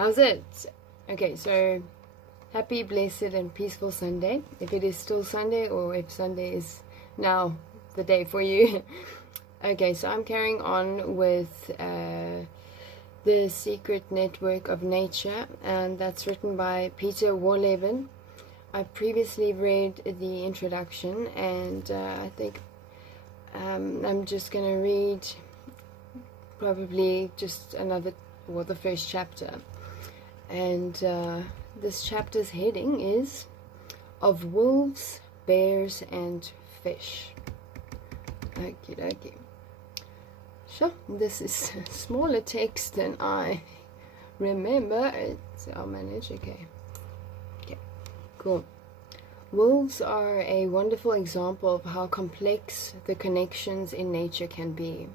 How's it? Okay, so happy, blessed, and peaceful Sunday. If it is still Sunday, or if Sunday is now the day for you. Okay, so I'm carrying on with The Secret Network of Nature, and that's written by Peter Wohlleben. I previously read the introduction, and I think I'm just going to read probably just the first chapter. And this chapter's heading is Of Wolves, Bears, and Fish. Okie dokie. Sure, this is smaller text than I remember. I'll manage, okay. Okay, cool. Wolves are a wonderful example of how complex the connections in nature can be.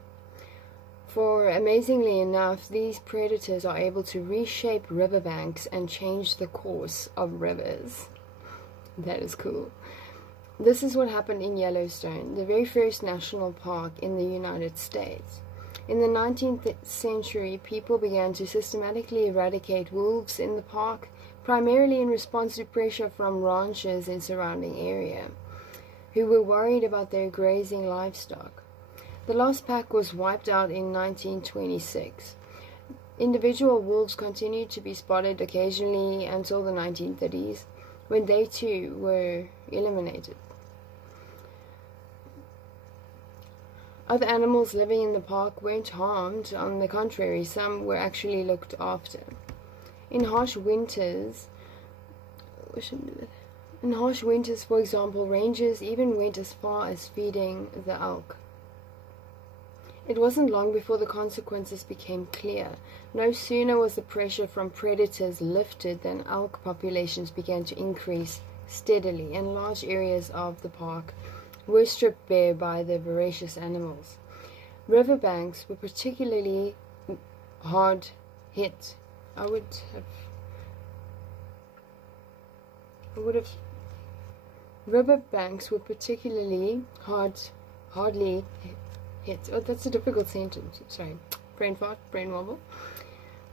For amazingly enough, these predators are able to reshape riverbanks and change the course of rivers. That is cool. This is what happened in Yellowstone, the very first national park in the United States. In the 19th century, people began to systematically eradicate wolves in the park, primarily in response to pressure from ranchers in surrounding area, who were worried about their grazing livestock. The last pack was wiped out in 1926. Individual wolves continued to be spotted occasionally until the 1930s, when they too were eliminated. Other animals living in the park weren't harmed. On the contrary, some were actually looked after. In harsh winters, for example, rangers even went as far as feeding the elk. It wasn't long before the consequences became clear. No sooner was the pressure from predators lifted than elk populations began to increase steadily, and large areas of the park were stripped bare by the voracious animals. Riverbanks were particularly hard hit. Riverbanks were particularly hardly hit. Oh, that's a difficult sentence. Sorry. Brain fart, brain wobble.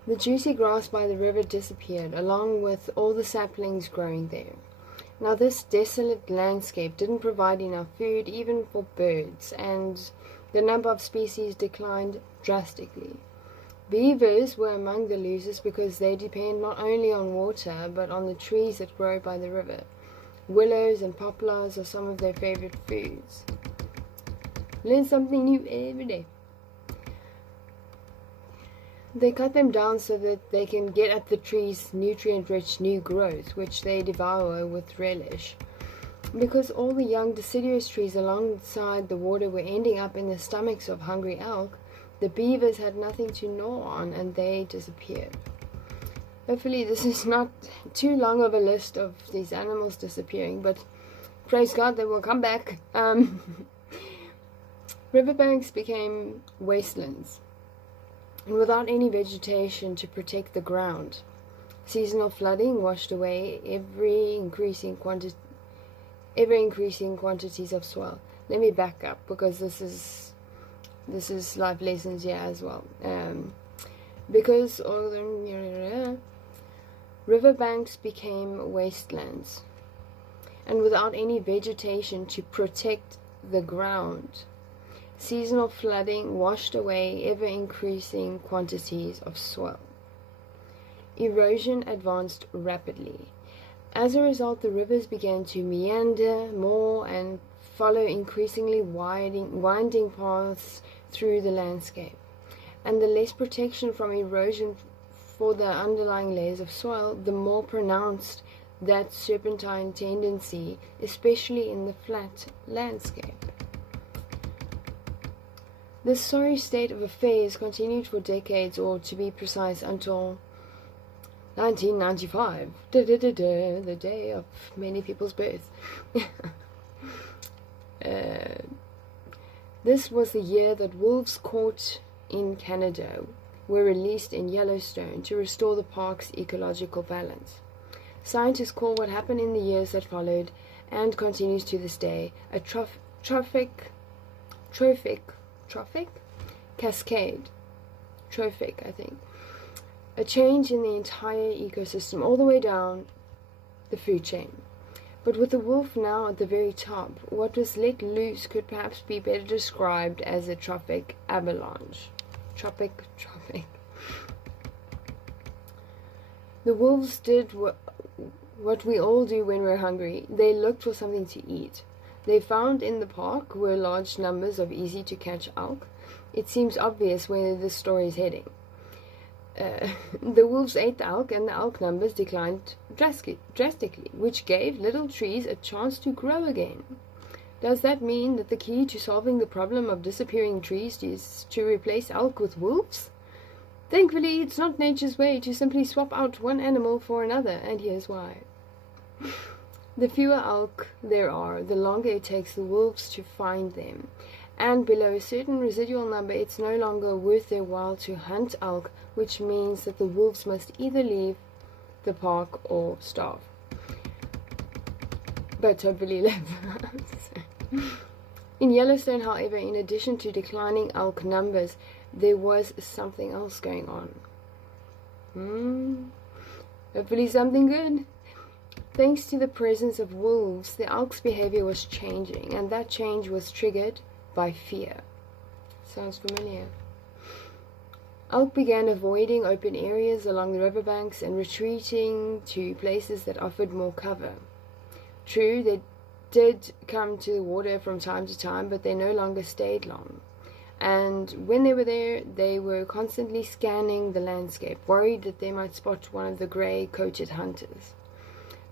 The juicy grass by the river disappeared, along with all the saplings growing there. Now, this desolate landscape didn't provide enough food even for birds, and the number of species declined drastically. Beavers were among the losers because they depend not only on water, but on the trees that grow by the river. Willows and poplars are some of their favorite foods. Learn something new every day. They cut them down so that they can get at the tree's nutrient-rich new growth, which they devour with relish. Because all the young deciduous trees alongside the water were ending up in the stomachs of hungry elk, the beavers had nothing to gnaw on, and they disappeared. Hopefully this is not too long of a list of these animals disappearing, but praise God they will come back. Riverbanks became wastelands, and without any vegetation to protect the ground. Seasonal flooding washed away ever increasing quantities of soil. Let me back up, because this is life lessons here as well. Because all the riverbanks became wastelands, and without any vegetation to protect the ground. Seasonal flooding washed away ever-increasing quantities of soil. Erosion advanced rapidly. As a result, the rivers began to meander more and follow increasingly winding paths through the landscape. And the less protection from erosion for the underlying layers of soil, the more pronounced that serpentine tendency, especially in the flat landscape. This sorry state of affairs continued for decades, or to be precise, until 1995, the day of many people's birth. This was the year that wolves caught in Canada were released in Yellowstone to restore the park's ecological balance. Scientists call what happened in the years that followed, and continues to this day, a trophic cascade. Trophic, I think. a change in the entire ecosystem, all the way down the food chain. But with the wolf now at the very top, what was let loose could perhaps be better described as a trophic avalanche. Tropic. The wolves did what we all do when we're hungry. They looked for something to eat. They found in the park were large numbers of easy-to-catch elk. It seems obvious where this story is heading. The wolves ate the elk, and the elk numbers declined drastically, which gave little trees a chance to grow again. Does that mean that the key to solving the problem of disappearing trees is to replace elk with wolves? Thankfully, it's not nature's way to simply swap out one animal for another, and here's why. The fewer elk there are, the longer it takes the wolves to find them. And below a certain residual number, it's no longer worth their while to hunt elk, which means that the wolves must either leave the park or starve. But hopefully live. In Yellowstone, however, in addition to declining elk numbers, there was something else going on. Hopefully something good. Thanks to the presence of wolves, the elk's behavior was changing, and that change was triggered by fear. Sounds familiar. Elk began avoiding open areas along the riverbanks and retreating to places that offered more cover. True, they did come to the water from time to time, but they no longer stayed long. And when they were there, they were constantly scanning the landscape, worried that they might spot one of the grey-coated hunters.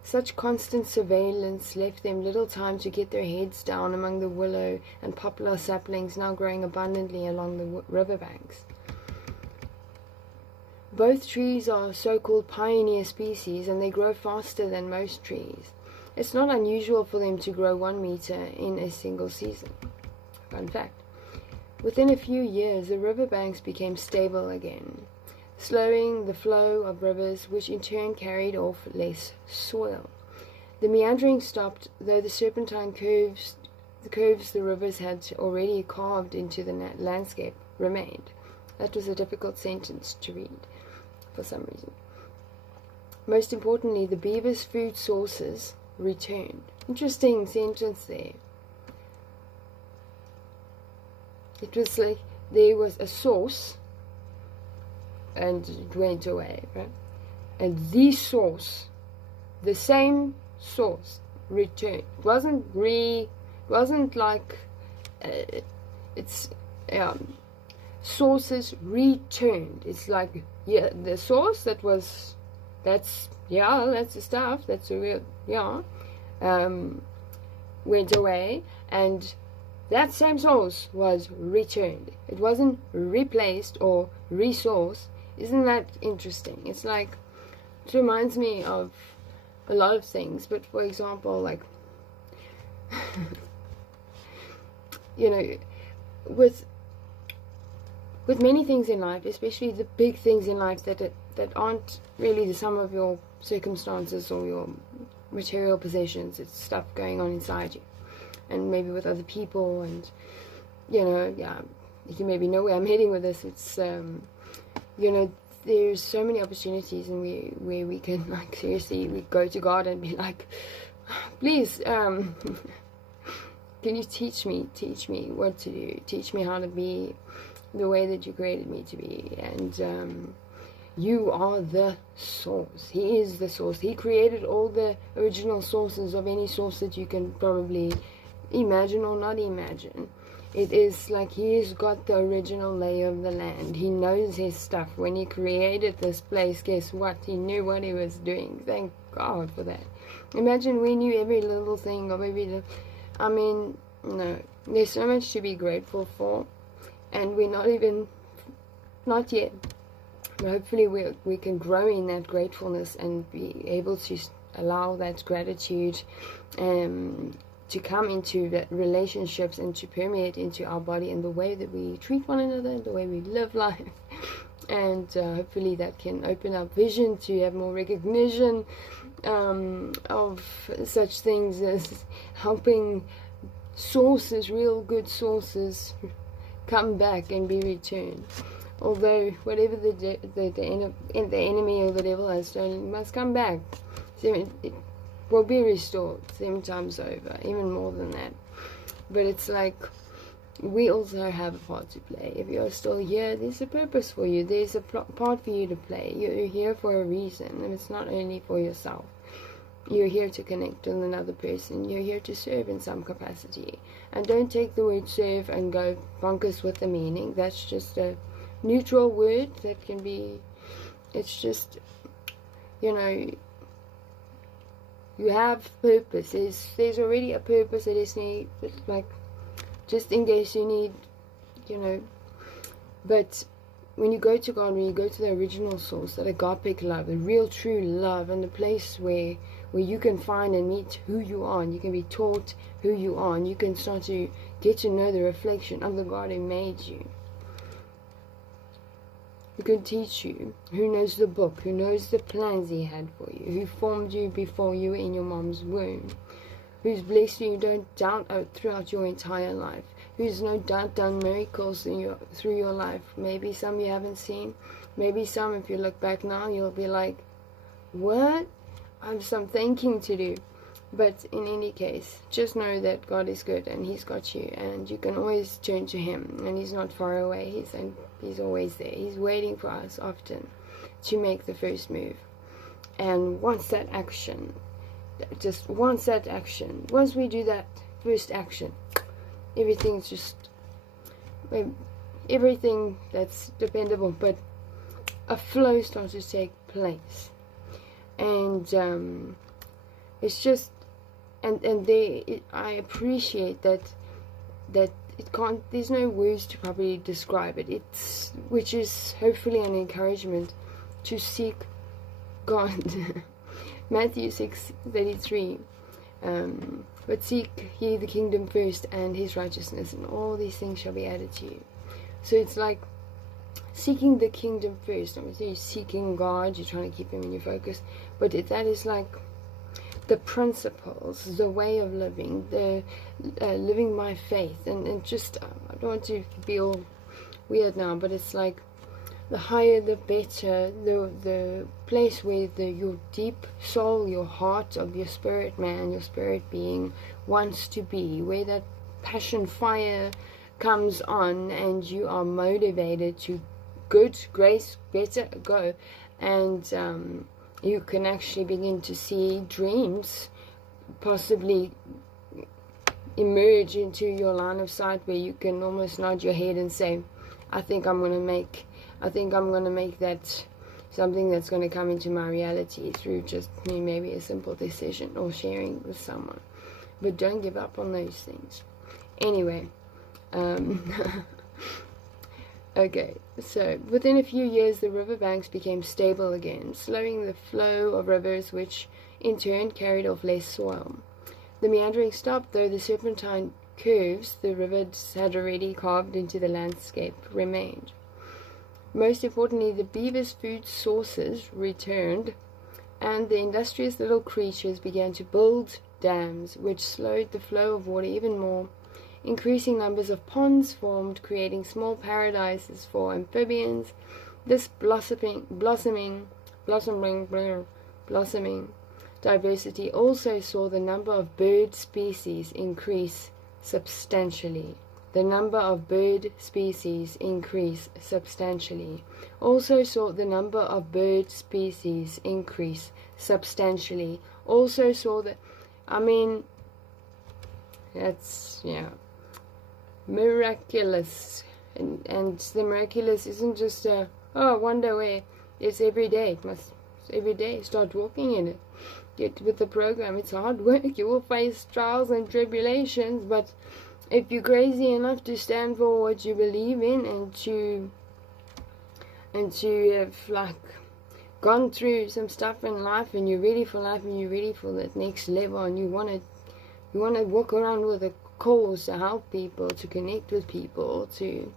Such constant surveillance left them little time to get their heads down among the willow and poplar saplings now growing abundantly along the riverbanks. Both trees are so-called pioneer species, and they grow faster than most trees. It's not unusual for them to grow 1 meter in a single season. Fun fact. Within a few years, the riverbanks became stable again, slowing the flow of rivers, which in turn carried off less soil. The meandering stopped, though the serpentine curves the rivers had already carved into the landscape remained. That was a difficult sentence to read, for some reason. Most importantly, the beavers' food sources returned. Interesting sentence there. It was like there was a source and it went away, right? And the source, the same source, returned. It wasn't like sources returned. It's like, yeah, the source that's the stuff, that's the real, went away, and that same source was returned. It wasn't replaced or resourced. Isn't that interesting? It's like, it reminds me of a lot of things, but for example, like, with many things in life, especially the big things in life that aren't really the sum of your circumstances or your material possessions. It's stuff going on inside you, and maybe with other people, and you maybe know where I'm heading with this. It's there's so many opportunities, and where we can, like, seriously, we go to God and be like, please, can you teach me what to do, teach me how to be the way that you created me to be. And you are the source. He is the source. He created all the original sources of any source that you can probably imagine or not imagine. It is like He's got the original lay of the land. He knows His stuff. When He created this place, guess what? He knew what He was doing. Thank God for that. Imagine we knew every little thing of every little... no. There's so much to be grateful for, and we're not yet. But hopefully we can grow in that gratefulness and be able to allow that gratitude to come into the relationships and to permeate into our body and the way that we treat one another, the way we live life. And hopefully that can open up vision to have more recognition of such things as helping sources, real good sources, come back and be returned. although whatever the enemy or the devil has stolen, it must come back. So it will be restored 7 times over, even more than that. But it's like, we also have a part to play. If you're still here, there's a purpose for you. There's a part for you to play. You're here for a reason, and it's not only for yourself. You're here to connect with another person. You're here to serve in some capacity. And don't take the word serve and go bonkers with the meaning. That's just a neutral word that can be, it's just, you know, you have purpose. There's already a purpose that is needed, like, just in case you need, you know. But when you go to God, when you go to the original source, that agape love, the real true love, and the place where you can find and meet who you are, and you can be taught who you are, and you can start to get to know the reflection of the God who made you. Who can teach you, who knows the book, who knows the plans He had for you, who formed you before you were in your mom's womb, who's blessed you don't doubt throughout your entire life, who's no doubt done miracles through your life. Maybe some you haven't seen, maybe some, if you look back now, you'll be like, what? I have some thanking to do. But in any case, just know that God is good, and He's got you, and you can always turn to Him, and He's not far away. He's always there. He's waiting for us often to make the first move. And once that action, once we do that first action, everything's just, everything that's dependable, but a flow starts to take place. And it's just, I appreciate that it can't, there's no words to probably describe it. Which is hopefully an encouragement to seek God. Matthew 6:33, but seek ye the kingdom first and His righteousness, and all these things shall be added to you. So it's like seeking the kingdom first. Obviously you're seeking God, you're trying to keep Him in your focus, but that is like the principles, the way of living, the living by faith, and just, I don't want to be all weird now, but it's like, the higher the better, the place where your deep soul, your heart of your spirit man, your spirit being wants to be, where that passion fire comes on, and you are motivated to good, grace, better, go. And you can actually begin to see dreams possibly emerge into your line of sight, where you can almost nod your head and say, I think I'm going to make that something that's going to come into my reality through just maybe a simple decision or sharing with someone. But don't give up on those things. Anyway, okay, so within a few years the riverbanks became stable again, slowing the flow of rivers, which in turn carried off less soil. The meandering stopped, though the serpentine curves the rivers had already carved into the landscape remained. Most importantly, the beaver's food sources returned, and the industrious little creatures began to build dams, which slowed the flow of water even more. Increasing numbers of ponds formed, creating small paradises for amphibians. This blossoming diversity also saw the number of bird species increase substantially. Also saw the number of bird species increase substantially. Also saw that, that's, miraculous. And the miraculous isn't just one day away. It's every day. Every day start walking in it. Get with the program. It's hard work. You will face trials and tribulations, but if you're crazy enough to stand for what you believe in, and to have like gone through some stuff in life, and you're ready for life, and you're ready for that next level, and you want to walk around with a cause to help people, to connect with people, to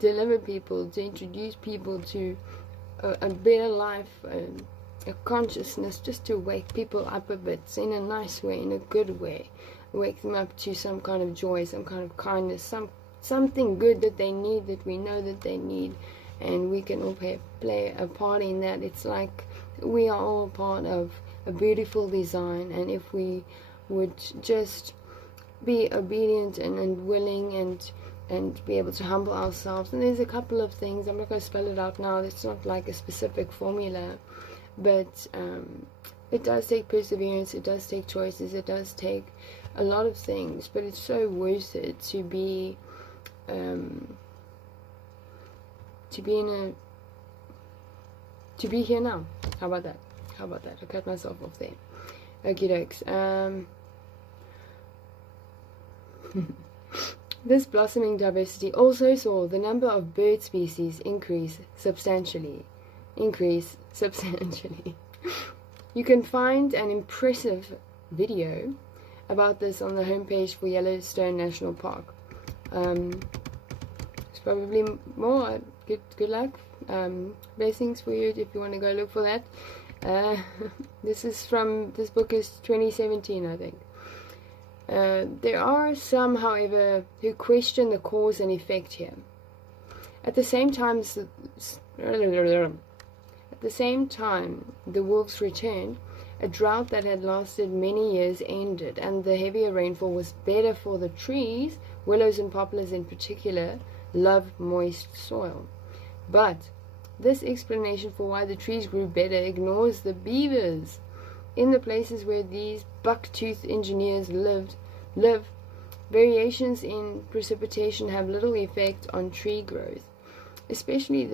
deliver people, to introduce people to a better life, a consciousness, just to wake people up a bit, in a nice way, in a good way, wake them up to some kind of joy, some kind of kindness, some something good that they need, that we know that they need, and we can all play a part in that. It's like we are all part of a beautiful design, and if we would just be obedient and willing and be able to humble ourselves. And there's a couple of things, I'm not going to spell it out now, it's not like a specific formula, but it does take perseverance, it does take choices, it does take a lot of things, but it's so worth it to be here now. How about that? I cut myself off there. Okie dokes. This blossoming diversity also saw the number of bird species increase substantially. You can find an impressive video about this on the homepage for Yellowstone National Park. It's probably more. Good luck. Blessings for you if you want to go look for that. This book is 2017, I think. There are some, however, who question the cause and effect here. At the same time, the wolves returned, a drought that had lasted many years ended, and the heavier rainfall was better for the trees. Willows and poplars in particular love moist soil. But this explanation for why the trees grew better ignores the beavers. In the places where these buck-toothed engineers live, variations in precipitation have little effect on tree growth, especially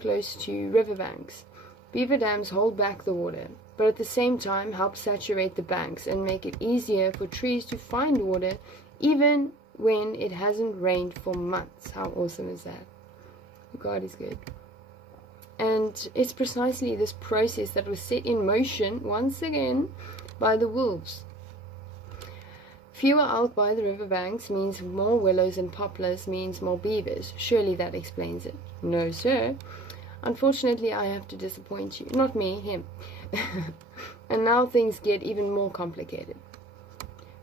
close to riverbanks. Beaver dams hold back the water, but at the same time help saturate the banks and make it easier for trees to find water even when it hasn't rained for months. How awesome is that? God is good. And it's precisely this process that was set in motion once again by the wolves. Fewer elk by the riverbanks means more willows and poplars means more beavers. Surely that explains it. No, sir. Unfortunately, I have to disappoint you. Not me, him. And now things get even more complicated.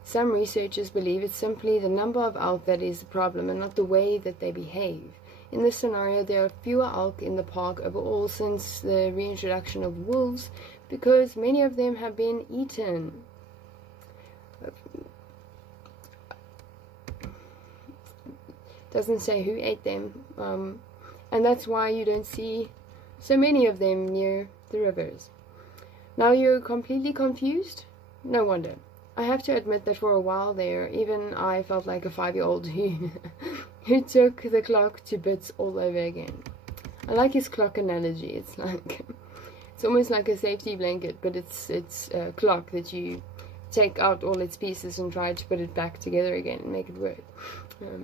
Some researchers believe it's simply the number of elk that is the problem and not the way that they behave. In this scenario, there are fewer elk in the park overall since the reintroduction of wolves because many of them have been eaten. Doesn't say who ate them, and that's why you don't see so many of them near the rivers. Now you're completely confused? No wonder. I have to admit that for a while there, even I felt like a 5-year-old who took the clock to bits all over again. I like his clock analogy. It's almost like a safety blanket, but it's a clock that you take out all its pieces and try to put it back together again and make it work.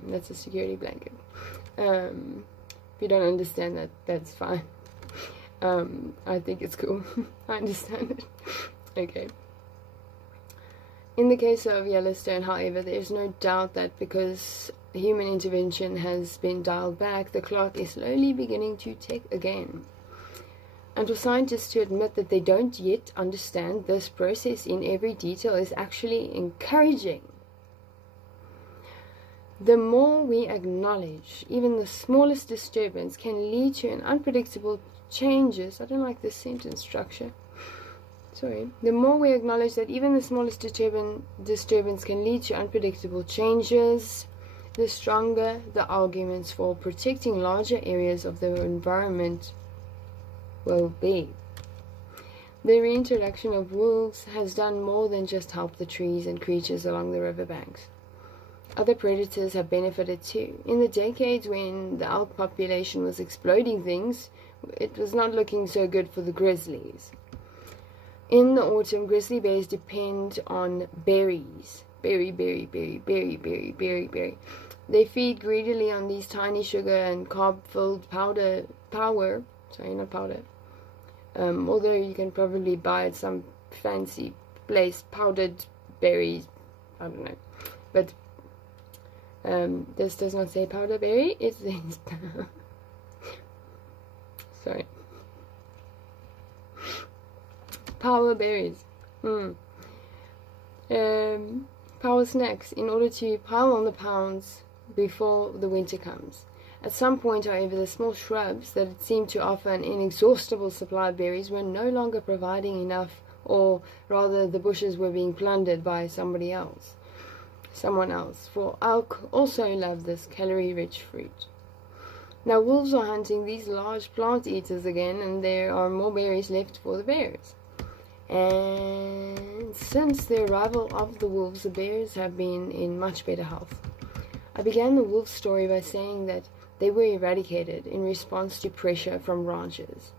That's a security blanket. If you don't understand that, that's fine. I think it's cool. I understand it. Okay. In the case of Yellowstone, however, there is no doubt that because human intervention has been dialed back, the clock is slowly beginning to tick again. And for scientists to admit that they don't yet understand this process in every detail is actually encouraging. The more we acknowledge even the smallest disturbance can lead to an unpredictable changes. I don't like this sentence structure. The more we acknowledge that even the smallest disturbance can lead to unpredictable changes, the stronger the arguments for protecting larger areas of the environment will be. The reintroduction of wolves has done more than just help the trees and creatures along the riverbanks. Other predators have benefited too. In the decades when the elk population was exploding things, it was not looking so good for the grizzlies. In the autumn, grizzly bears depend on berries. Berry. They feed greedily on these tiny sugar and carb-filled although you can probably buy at some fancy place powdered berries. I don't know. But this does not say powder berry. It says power berries. Power snacks. In order to pile on the pounds, before the winter comes. At some point, however, the small shrubs that seemed to offer an inexhaustible supply of berries were no longer providing enough, or rather the bushes were being plundered by someone else, for elk also love this calorie-rich fruit. Now wolves are hunting these large plant eaters again, and there are more berries left for the bears. And since the arrival of the wolves, the bears have been in much better health. I began the wolf story by saying that they were eradicated in response to pressure from ranchers.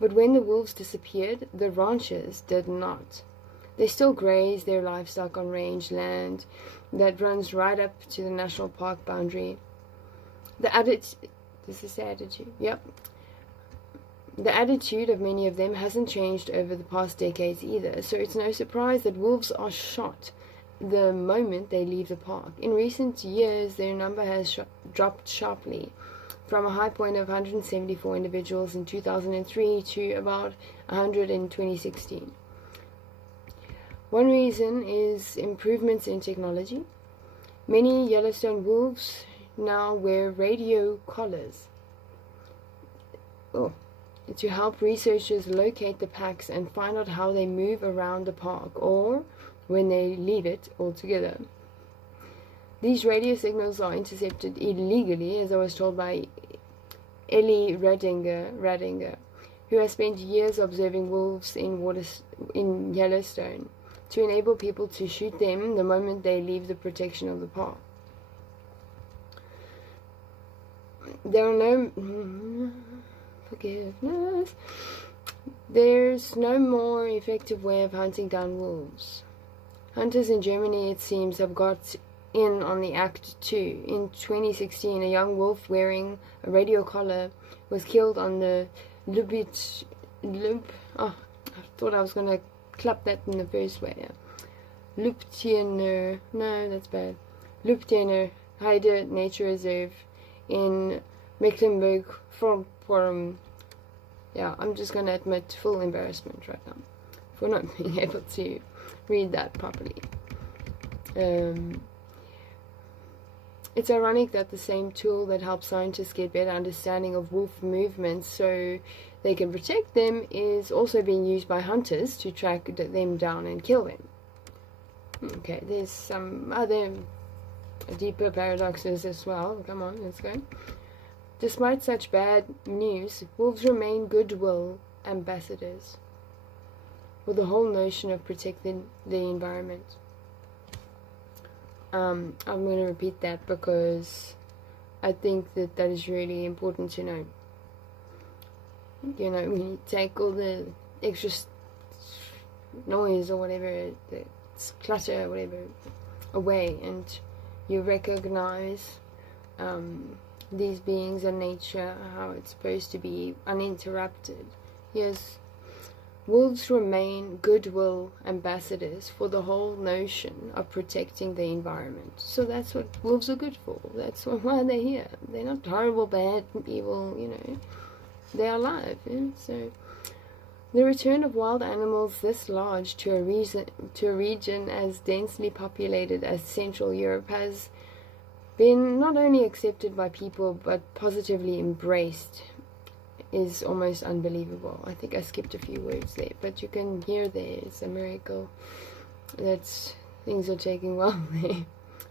But when the wolves disappeared, the ranchers did not. They still graze their livestock on range land that runs right up to the national park boundary. The attitude of many of them hasn't changed over the past decades either, so it's no surprise that wolves are shot the moment they leave the park. In recent years, their number has dropped sharply, from a high point of 174 individuals in 2003 to about 100 in 2016. One reason is improvements in technology. Many Yellowstone wolves now wear radio collars to help researchers locate the packs and find out how they move around the park, or when they leave it altogether. These radio signals are intercepted illegally, as I was told by Ellie Radinger, who has spent years observing wolves in Yellowstone, to enable people to shoot them the moment they leave the protection of the park. There's no more effective way of hunting down wolves. Hunters in Germany, it seems, have got in on the act too. In 2016, a young wolf wearing a radio collar was killed on the I thought I was going to clap that in the first way. Luptiener, no, that's bad. Luptiener Heide Nature Reserve in Mecklenburg-Vorpommern. Yeah, I'm just going to admit full embarrassment right now for not being able to read that properly. It's ironic that the same tool that helps scientists get better understanding of wolf movements so they can protect them is also being used by hunters to track them down and kill them. Okay, there's some other deeper paradoxes as well. Come on, let's go. Despite such bad news, wolves remain goodwill ambassadors for the whole notion of protecting the environment. I'm going to repeat that because I think that is really important to know. You know, when you take all the extra noise or whatever, the clutter or whatever away, and you recognize these beings and nature, how it's supposed to be uninterrupted. Yes, wolves remain goodwill ambassadors for the whole notion of protecting the environment. So that's what wolves are good for. That's why they're here. They're not horrible, bad, evil, you know. They're alive. Yeah? So the return of wild animals this large to a region as densely populated as Central Europe has been not only accepted by people but positively embraced is almost unbelievable. I think I skipped a few words there, but you can hear there it's a miracle that things are taking well there.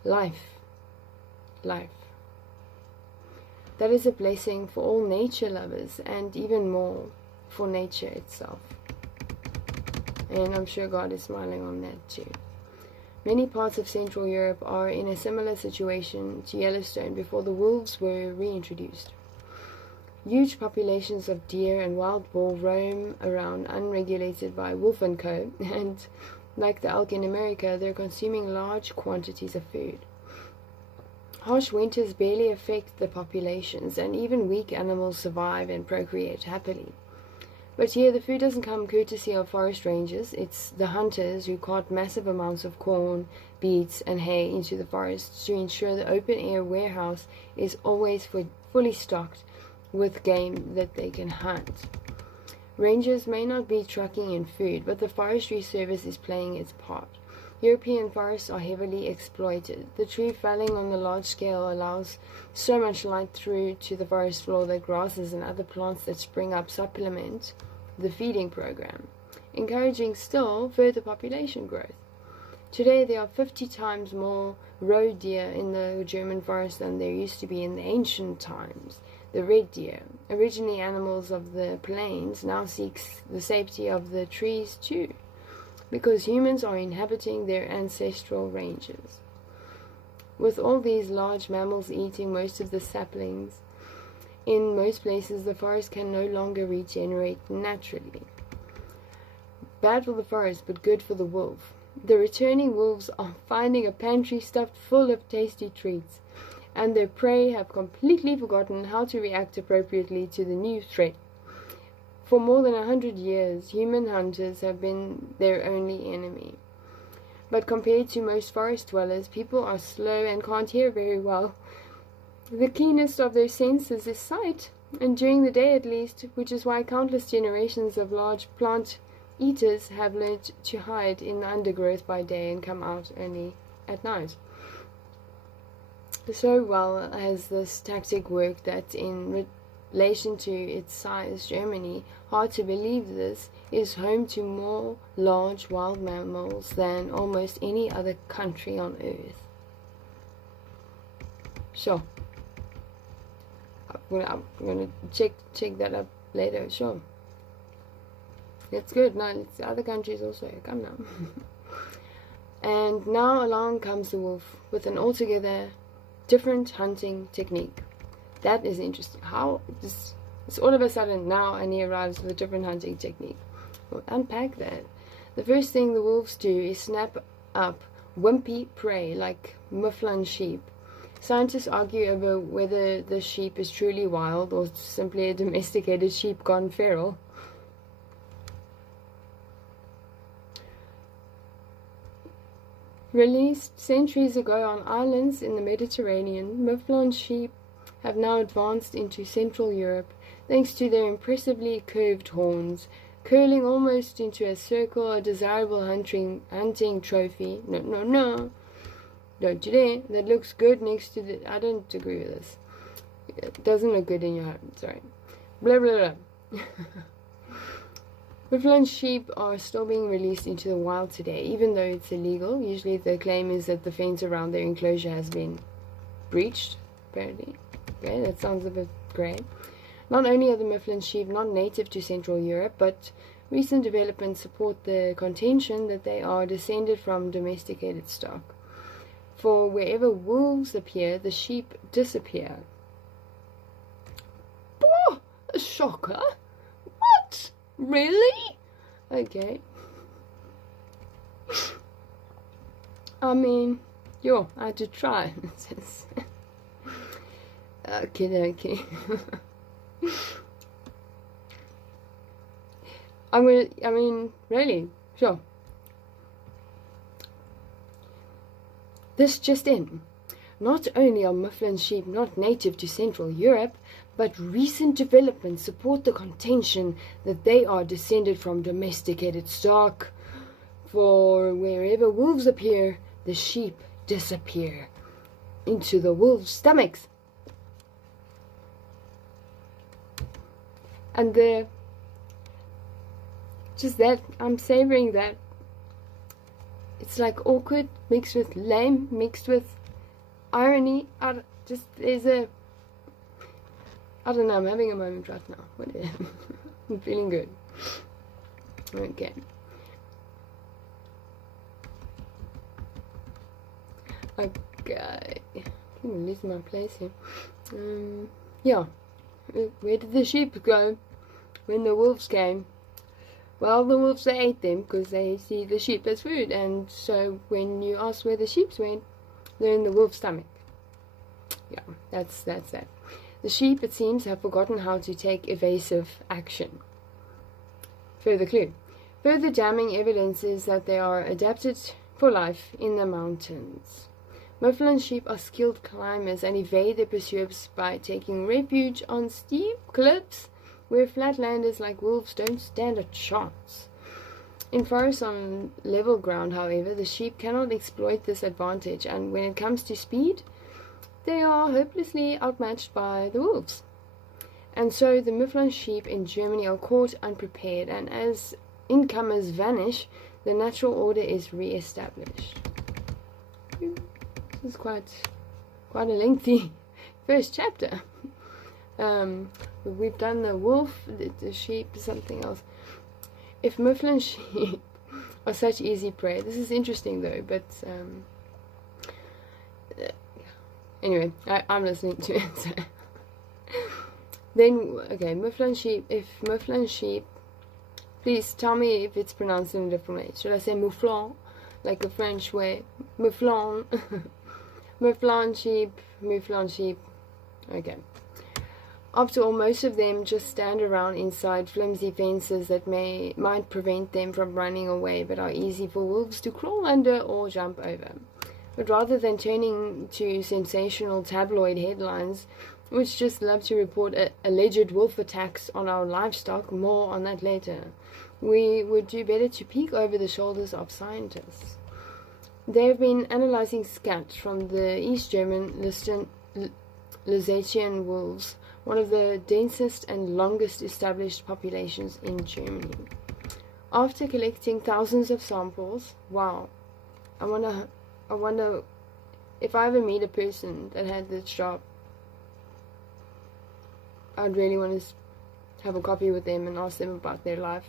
Life. That is a blessing for all nature lovers, and even more for nature itself. And I'm sure God is smiling on that too. Many parts of Central Europe are in a similar situation to Yellowstone before the wolves were reintroduced. Huge populations of deer and wild boar roam around unregulated by Wolf & Co., and like the elk in America, they're consuming large quantities of food. Harsh winters barely affect the populations, and even weak animals survive and procreate happily. But here, the food doesn't come courtesy of forest rangers. It's the hunters who cart massive amounts of corn, beets, and hay into the forests to ensure the open-air warehouse is always fully stocked with game that they can hunt. Rangers may not be trucking in food, but the Forestry Service is playing its part. European forests are heavily exploited. The tree felling on a large scale allows so much light through to the forest floor that grasses and other plants that spring up supplement the feeding program, encouraging still further population growth. Today there are 50 times more roe deer in the German forest than there used to be in the ancient times. The red deer, originally animals of the plains, now seeks the safety of the trees too, because humans are inhabiting their ancestral ranges. With all these large mammals eating most of the saplings, in most places the forest can no longer regenerate naturally. Bad for the forest, but good for the wolf. The returning wolves are finding a pantry stuffed full of tasty treats, and their prey have completely forgotten how to react appropriately to the new threat. For more than 100 years, human hunters have been their only enemy. But compared to most forest dwellers, people are slow and can't hear very well. The keenest of their senses is sight, and during the day at least, which is why countless generations of large plant eaters have learned to hide in the undergrowth by day and come out only at night. So well has this tactic worked that in relation to its size, Germany, hard to believe this, is home to more large wild mammals than almost any other country on earth. Sure. I'm gonna check that up later, sure. It's good. No, it's other countries also. Come now. And now along comes the wolf with an altogether different hunting technique. That is interesting. How it's all of a sudden now, and he arrives with a different hunting technique. We'll unpack that. The first thing the wolves do is snap up wimpy prey like mufflon sheep. Scientists argue over whether the sheep is truly wild or simply a domesticated sheep gone feral. Released centuries ago on islands in the Mediterranean, mufflon sheep have now advanced into Central Europe thanks to their impressively curved horns, curling almost into a circle, a desirable hunting trophy. No. Don't you dare. That looks good next to the... I don't agree with this. It doesn't look good in your home. Sorry. Blah, blah, blah. Mufflon sheep are still being released into the wild today, even though it's illegal. Usually the claim is that the fence around their enclosure has been breached, apparently. Okay, that sounds a bit grey. Not only are the mufflon sheep not native to Central Europe, but recent developments support the contention that they are descended from domesticated stock. For wherever wolves appear, the sheep disappear. Oh, a shocker! What? Really? Okay. I mean, I had to try. Okay. Really, sure. This just in. Not only are mufflon sheep not native to Central Europe, but recent developments support the contention that they are descended from domesticated stock. For wherever wolves appear, the sheep disappear into the wolves' stomachs. And just that, I'm savoring that. It's like awkward mixed with lame, mixed with irony. I don't know, I'm having a moment right now. Whatever. I'm feeling good. Okay. Okay. I'm losing my place here. Yeah. Where did the sheep go when the wolves came? Well, the wolves, they ate them because they see the sheep as food. And so when you ask where the sheep went, they're in the wolf's stomach. Yeah, that's that. The sheep, it seems, have forgotten how to take evasive action. Further clue. Further damning evidence is that they are adapted for life in the mountains. Mufflon sheep are skilled climbers and evade their pursuers by taking refuge on steep cliffs where flatlanders like wolves don't stand a chance. In forests on level ground, however, the sheep cannot exploit this advantage, and when it comes to speed, they are hopelessly outmatched by the wolves. And so the Mouflon sheep in Germany are caught unprepared, and as incomers vanish, the natural order is re-established. This is quite a lengthy first chapter. We've done the wolf, the sheep, something else. If Mouflon sheep are such easy prey, this is interesting though, but anyway, I'm listening to it. So. Then, okay, Mouflon sheep, if Mouflon sheep, please tell me if it's pronounced in a different way. Should I say Mouflon, like the French way? Mouflon, Mouflon sheep, okay. After all, most of them just stand around inside flimsy fences that might prevent them from running away, but are easy for wolves to crawl under or jump over. But rather than turning to sensational tabloid headlines, which just love to report alleged wolf attacks on our livestock, more on that later, we would do better to peek over the shoulders of scientists. They have been analyzing scats from the East German Lusatian wolves, one of the densest and longest established populations in Germany. After collecting thousands of samples, wow, I wonder if I ever meet a person that had this job, I'd really want to have a coffee with them and ask them about their life.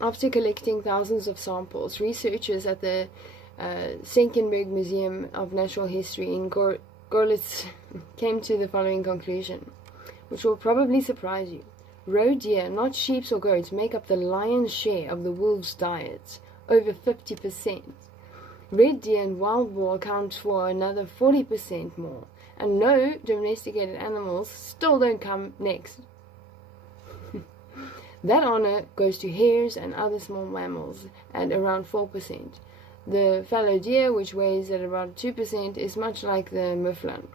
After collecting thousands of samples, researchers at the Senckenberg Museum of Natural History in Görlitz came to the following conclusion, which will probably surprise you. Roe deer, not sheep or goats, make up the lion's share of the wolves' diet, over 50%. Red deer and wild boar account for another 40% more, and no domesticated animals still don't come next. That honor goes to hares and other small mammals at around 4%. The fallow deer, which weighs at about 2%, is much like the mouflon,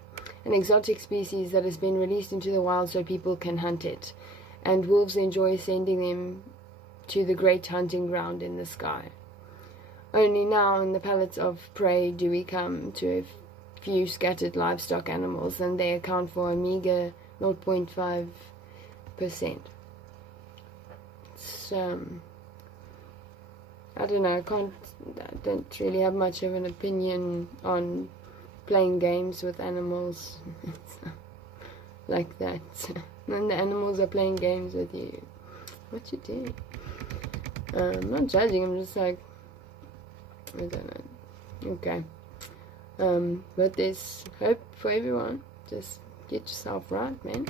an exotic species that has been released into the wild so people can hunt it, and wolves enjoy sending them to the great hunting ground in the sky. Only now in the palates of prey do we come to a few scattered livestock animals, and they account for a meager 0.5%. It's, I don't know, I don't really have much of an opinion on playing games with animals like that. When the animals are playing games with you, what you do? I'm not judging, I'm just like, I don't know. Okay. But there's hope for everyone. Just get yourself right, man.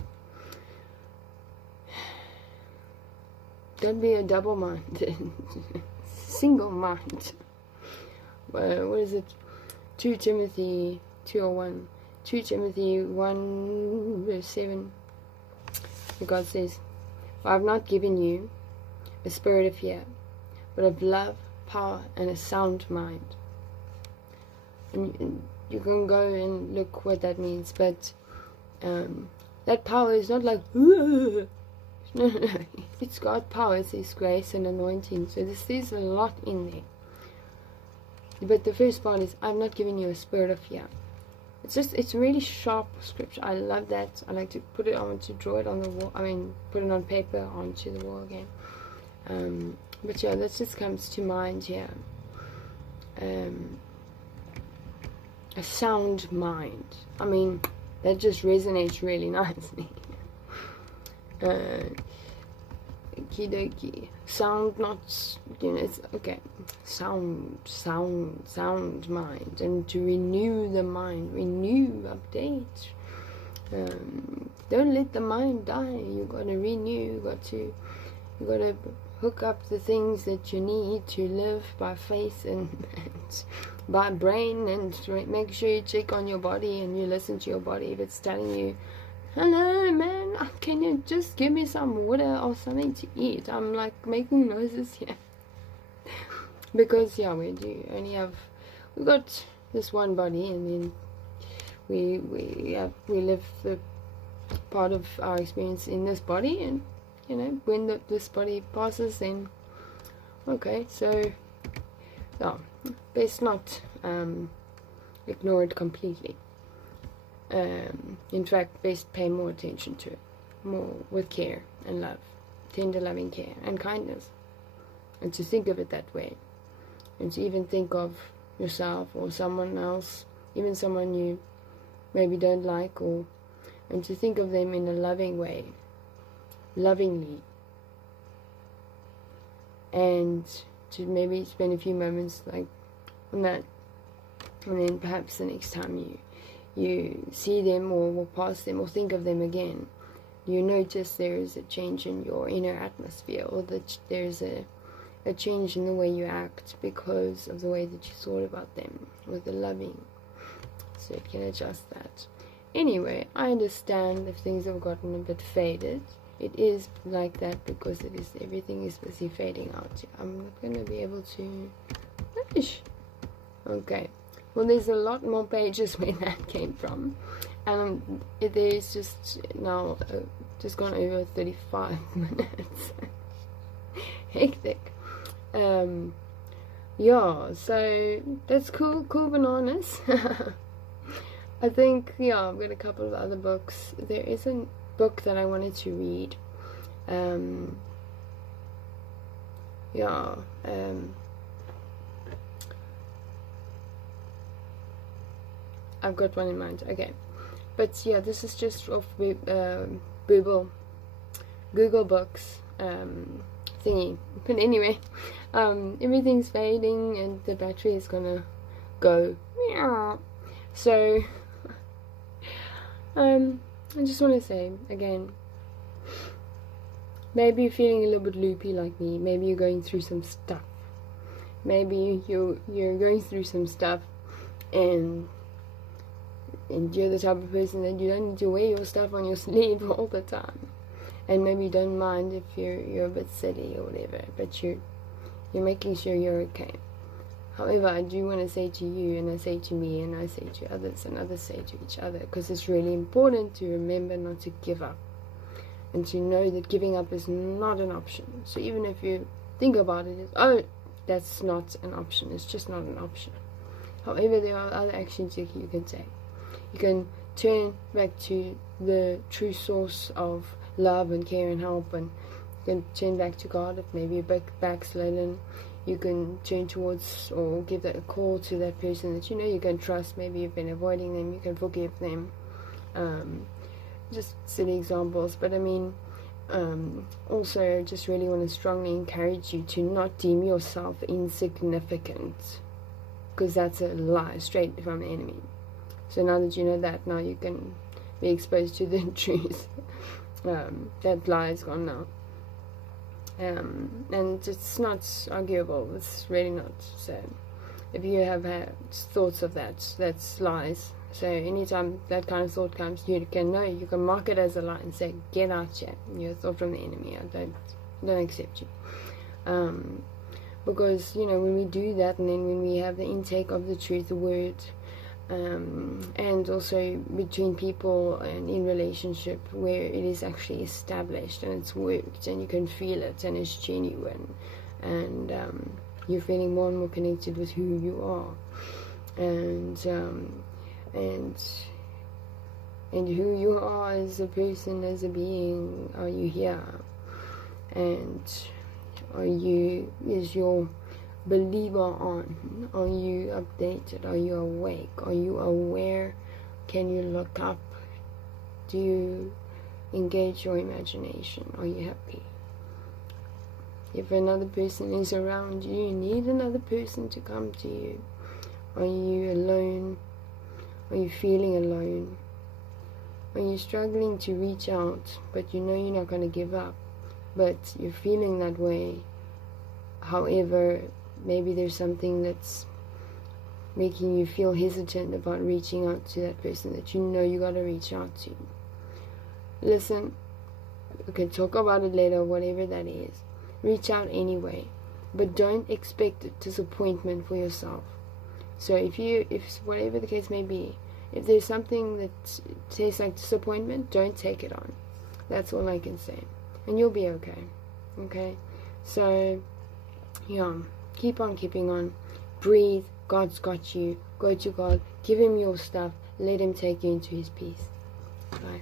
Don't be a double mind. Single mind. What is it? 2 Timothy 2:1. 2 Timothy 1 verse 7. God says, "For I have not given you a spirit of fear, but of love, power, and a sound mind." And you can go and look what that means, but that power is not like no, it's God's power. It's His grace and anointing. So there's a lot in there. But the first part is, "I've not given you a spirit of fear." It's really sharp scripture. I love that. I like to put it on, to draw it on the wall. I mean, put it on paper onto the wall again. But yeah, that just comes to mind here. A sound mind. I mean, that just resonates really nicely. Kidoki. Sound, not, it's okay. Sound mind. And to renew the mind. Renew, update. Don't let the mind die. You gotta renew. You gotta hook up the things that you need to live by faith and by brain, and make sure you check on your body and you listen to your body if it's telling you, "Hello man, can you just give me some water or something to eat? I'm like making noises here." Because yeah, we got this one body, and then we live the part of our experience in this body, and you know, when this body passes, then okay, so yeah, best not ignore it completely. In fact, best pay more attention to it, more with care and love, tender loving care and kindness, and to think of it that way, and to even think of yourself or someone else, even someone you maybe don't like, and to think of them in a loving way, lovingly, and to maybe spend a few moments like on that, and then perhaps the next time you see them or walk past them or think of them again, you notice there is a change in your inner atmosphere, or that there's a change in the way you act because of the way that you thought about them with the loving, so it can adjust that. Anyway, I understand if things have gotten a bit faded. It is like that because everything is busy fading out. I'm not going to be able to finish. Okay, well, there's a lot more pages where that came from, and there's just now just gone over 35 minutes. Hectic. Yeah, so that's cool bananas. I think, yeah, I've got a couple of other books. There is a book that I wanted to read. I've got one in mind. Okay, but yeah, this is just off Google Books thingy. But anyway, everything's fading and the battery is gonna go. So I just want to say again, maybe you're feeling a little bit loopy like me. Maybe you're going through some stuff. Maybe you're going through some stuff, and you're the type of person that you don't need to wear your stuff on your sleeve all the time. And maybe you don't mind if you're a bit silly or whatever, but you're making sure you're okay. However, I do want to say to you, and I say to me, and I say to others, and others say to each other, because it's really important to remember not to give up, and to know that giving up is not an option. So even if you think about it, that's not an option, it's just not an option. However, there are other actions you can take. You can turn back to the true source of love and care and help, and you can turn back to God if maybe you're backslidden. You can turn towards or give that a call to that person that you know you can trust. Maybe you've been avoiding them, you can forgive them. Just silly examples, but I mean, also just really want to strongly encourage you to not deem yourself insignificant, because that's a lie straight from the enemy. So now that you know that, now you can be exposed to the truth. That lie is gone now. And it's not arguable, it's really not. So if you have had thoughts of that, that's lies. So anytime that kind of thought comes, you can mark it as a lie and say, get out here, you're a thought from the enemy, I don't accept you. Because, when we do that, and then when we have the intake of the truth, the word, and also between people and in relationship where it is actually established and it's worked and you can feel it and it's genuine, and you're feeling more and more connected with who you are, and who you are as a person, as a being. Are you here? And is your believer on? Are you updated? Are you awake? Are you aware? Can you look up? Do you engage your imagination? Are you happy? If another person is around you, you need another person to come to you. Are you alone? Are you feeling alone? Are you struggling to reach out, but you know you're not going to give up, but you're feeling that way? However, maybe there's something that's making you feel hesitant about reaching out to that person that you know you got to reach out to. Listen, we can talk about it later, whatever that is. Reach out anyway, but don't expect disappointment for yourself. So if whatever the case may be, if there's something that tastes like disappointment, don't take it on. That's all I can say. and you'll be okay. Okay, so yeah, keep on keeping on. Breathe. God's got you. Go to God. Give him your stuff. Let him take you into his peace. Bye.